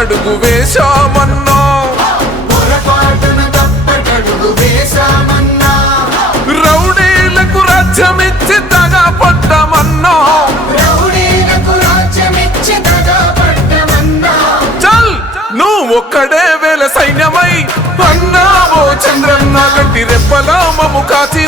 తప్పటడుగు వేశామన్నా, రౌడీలకు రాజ్యమిచ్చి దగా పడ్డామన్నా, చల్ నువ్వు ఒక్కడే వేల సైన్యమై అన్నావో చంద్రన్న గట్టి రెప్పలా మము కాచి